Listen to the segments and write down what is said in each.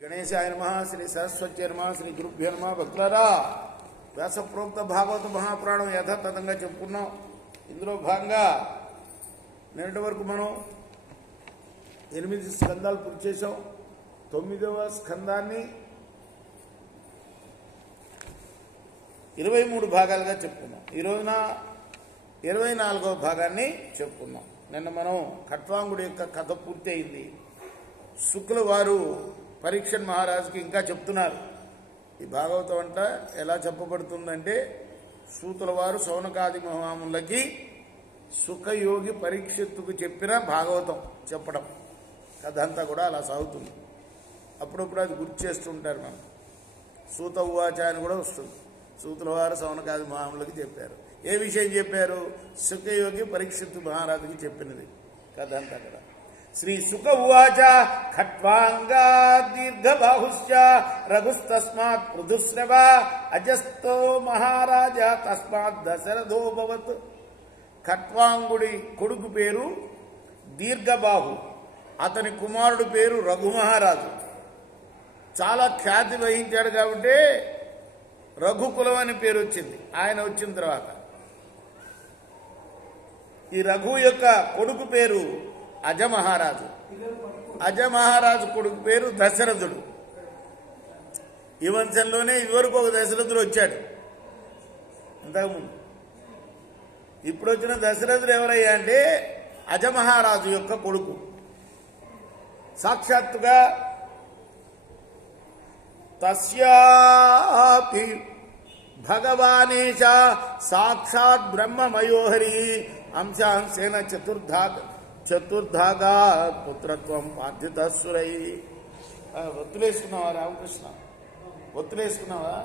गणेशाय नमः श्री सरस्वती नमः श्री गुरुभ्यो नमः भक्तुलारा व्यास प्रोक्त भागवत महापुराणం యథాతథంగా చెప్పుకున్నాం. ఇందులో భాగంగా నిన్నటి వరకు మనం 8 స్కందాలు పూర్తి చేశాం. 9వ స్కందాన్ని 23 భాగాలుగా చెప్పుకున్నాం. ఈ రోజున 24వ భాగాన్ని చెప్పుకున్నాం. నిన్న మనం ఖట్వాంగుడి యొక్క కథ పూర్తి అయింది. శుక్ల వారు పరీక్షణ్ మహారాజుకి ఇంకా చెప్తున్నారు. ఈ భాగవతం అంట ఎలా చెప్పబడుతుందంటే సూతుల వారు శౌనకాది మహాములకి సుఖయోగి పరీక్షిత్తుకు చెప్పిన భాగవతం చెప్పడం కథ అంతా కూడా అలా సాగుతుంది. అప్పుడప్పుడు అది గుర్తు చేస్తుంటారు. మనం సూత ఉవాచ అని కూడా వస్తుంది. సూతుల వారు శౌనకాది మహాములకి చెప్పారు. ఏ విషయం చెప్పారు? సుఖయోగి పరీక్షిత్తు మహారాజుకి చెప్పినది కథ అంతా కూడా. శ్రీ సుఖ ఉవాచ ఖట్వాంగా దీర్ఘబాహుశ్చ రఘుస్తస్మాత్ పృథుశ్రవ అజస్తో మహారాజ తస్మాత్ దశరథోభవత్. ఖట్వాంగుడి కొడుకు పేరు దీర్ఘబాహు, అతని కుమారుడు పేరు రఘుమహారాజు. చాలా ఖ్యాతి వహించాడు కాబట్టి రఘుకులం అని పేరు వచ్చింది ఆయన వచ్చిన తర్వాత. ఈ రఘు యొక్క కొడుకు పేరు అజమహారాజు. అజమహారాజు కొడుకు పేరు దశరథుడు. ఈ వంశంలోనే ఇదివరకు ఒక దశరథుడు వచ్చాడు ఇంతకుముందు. ఇప్పుడు వచ్చిన దశరథుడు ఎవరయ్యా అంటే అజమహారాజు యొక్క కొడుకు. సాక్షాత్తుగా తస్యాపి భగవానేశ సాక్షాత్ బ్రహ్మమయోహరి అంశాంశేన చతుర్ధాగా పుత్రత్వం పార్థితస్సురై. ఒత్తులేసుకున్నావా రామకృష్ణ? ఒత్తులేసుకున్నావా?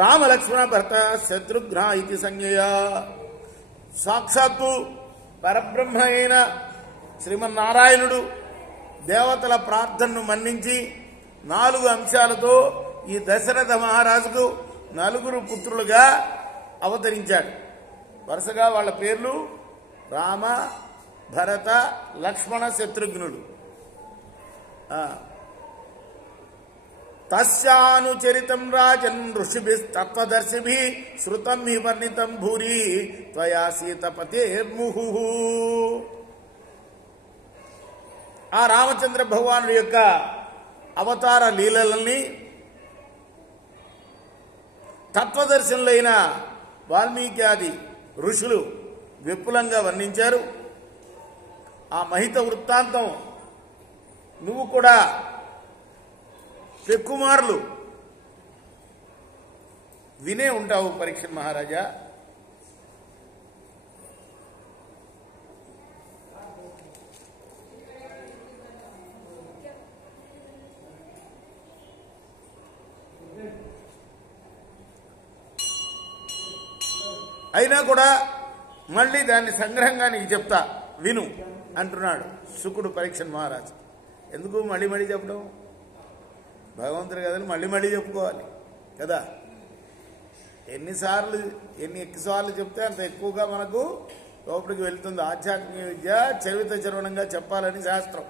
రామలక్ష్మణ భర్త శత్రుఘ్న ఇది సంజ్ఞయ. సాక్షాత్తు పరబ్రహ్మ అయిన శ్రీమన్నారాయణుడు దేవతల ప్రార్థనను మన్నించి 4 అంశాలతో ఈ దశరథ మహారాజుకు 4 పుత్రులుగా అవతరించాడు. వరుసగా వాళ్ళ పేర్లు రామ, భరత, లక్ష్మణ, శత్రుఘ్నుడు. తస్యానుచరితం రాజన్ ఋషిభిస్తత్వదర్శిభిః శ్రుతం హి వర్ణితం భూరి త్వయా సీతపతేర్ముహుః. ఆ రామచంద్ర భగవానుడి యొక్క అవతార లీలల్ని తత్వదర్శనులైన వాల్మీకి ఆది ఋషులు విపులంగా వర్ణించారు. ఆ మహిత వృత్తాంతం నువ్వు కూడా పెక్కుమార్లు వినే ఉంటావు పరీక్షణ్ మహారాజా. అయినా కూడా మళ్ళీ దాన్ని సంగ్రహంగా నీకు చెప్తా విను అంటున్నాడు శుకుడు పరీక్షణ్ మహారాజు. ఎందుకు మళ్ళీ మళ్ళీ చెప్పడం? భగవంతుడు కదని మళ్ళీ మళ్ళీ చెప్పుకోవాలి కదా. ఎన్ని ఎక్కువసార్లు చెప్తే అంత ఎక్కువగా మనకు లోపలికి వెళ్తుంది. ఆధ్యాత్మిక విద్య చరిత చరవణంగా చెప్పాలని శాస్త్రం.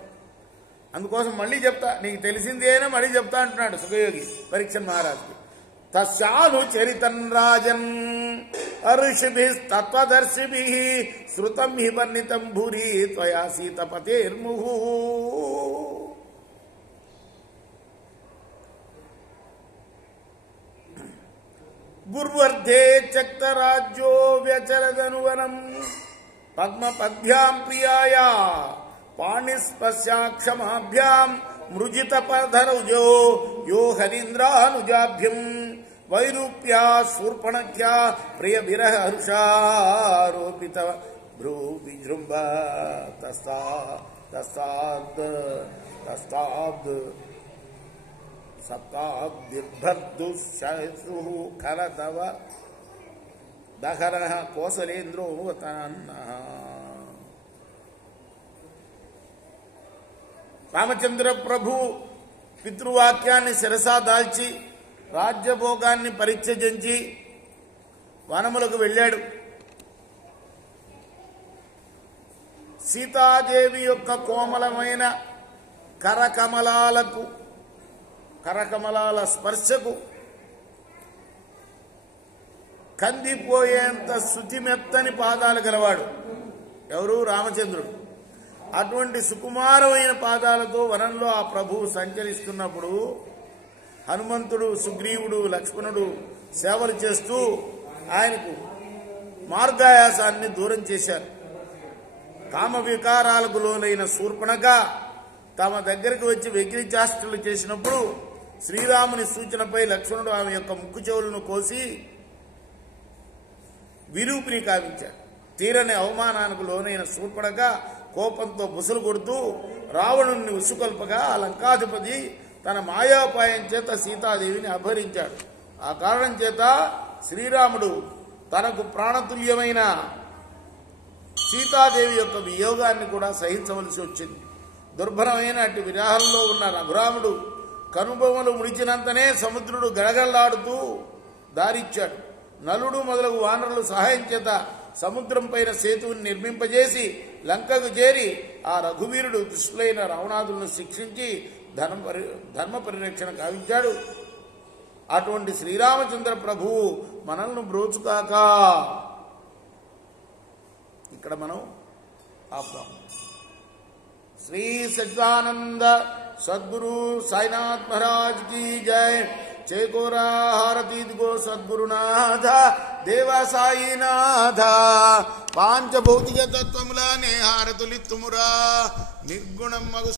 అందుకోసం మళ్ళీ చెప్తా, నీకు తెలిసింది అయినా మళ్ళీ చెప్తా అంటున్నాడు సుఖయోగి పరీక్షణ్ మహారాజుకి. తస్యానుచరితం రాజన్ ఋషిభిస్తత్వదర్శిభిః శ్రుతం హి వర్ణితం భూరి త్వయా సీతపతేర్ముహుః. గుర్వర్ధే చక్తరాజ్యో వ్యచరదనువనం పద్మపద్భ్యాం ప్రియాయా పాణిస్పశ్యాక్షమాభ్యాం మృజితపధరుజో యో హరీంద్రానుజాభ్యం వైరూప్యా శూర్పణఖ్యా ప్రియ విరహ హర్షారోపిత భ్రూ విజృంభ తస్తాద్ సప్తాబ్దిర్భర్దుః ఖలతవ దహరః కోసలేంద్రో వతాన్నః. రామచంద్ర ప్రభు పితృవాక్యాన్ని శిరసా దాల్చి రాజ్యభోగాన్ని పరిత్యజించి వనములకు వెళ్ళాడు. సీతాదేవి యొక్క కోమలమైన కరకమలాల స్పర్శకు కందిపోయేంత శుచిమెత్తని పాదాలు గలవాడు ఎవరు? రామచంద్రుడు. అటువంటి సుకుమారమైన పాదాలతో వనంలో ఆ ప్రభువు సంచరిస్తున్నప్పుడు హనుమంతుడు, సుగ్రీవుడు, లక్ష్మణుడు సేవలు చేస్తూ ఆయనకు మార్గాయాసాన్ని దూరం చేశారు. కామ వికారాలకు లోనైన శూర్పణఖ తమ దగ్గరకు వచ్చి వెకిలిచాష్టలు చేసినప్పుడు శ్రీరాముని సూచనపై లక్ష్మణుడు ఆమె యొక్క ముక్కు చెవులను కోసి విరూపిని కావించాడు. తీరని అవమానానికి లోనైన శూర్పణఖ కోపంతో బుసలు కొడుతూ రావణుణ్ణి ఉసుకొల్పగా ఆ లంకాధిపతి తన మాయాపాయం చేత సీతాదేవిని అపహరించాడు. ఆ కారణం చేత శ్రీరాముడు తనకు ప్రాణతుల్యమైన సీతాదేవి యొక్క వియోగాన్ని కూడా సహించవలసి వచ్చింది. దుర్భరమైన అటు విరాహంలో ఉన్న రఘురాముడు కనుబొమ్మలు ముడిచినంతనే సముద్రుడు గడగడలాడుతూ దారిచ్చాడు. నలుడు మొదలగు వానరులు సహాయం చేత సముద్రం పైన సేతువుని నిర్మింపజేసి లంకకు చేరి ఆ రఘువీరుడు దుష్టులైన రావణాదులను శిక్షించి ధర్మ పరిరక్షణ గావించాడు. అటువంటి శ్రీరామచంద్ర ప్రభువు మనల్ని బ్రోచుకాక. ఇక్కడ మనం ఆపుదాం. శ్రీ సచ్చిదానంద సద్గురు సాయినాథ్ మహారాజ్ की जय. చేకోరా హారతి దిగో సద్గురునాథ దేవ సాయినాథ. పాంచభౌతిక తత్వములనే హారతులిత్తుమురా నిర్గుణం మగు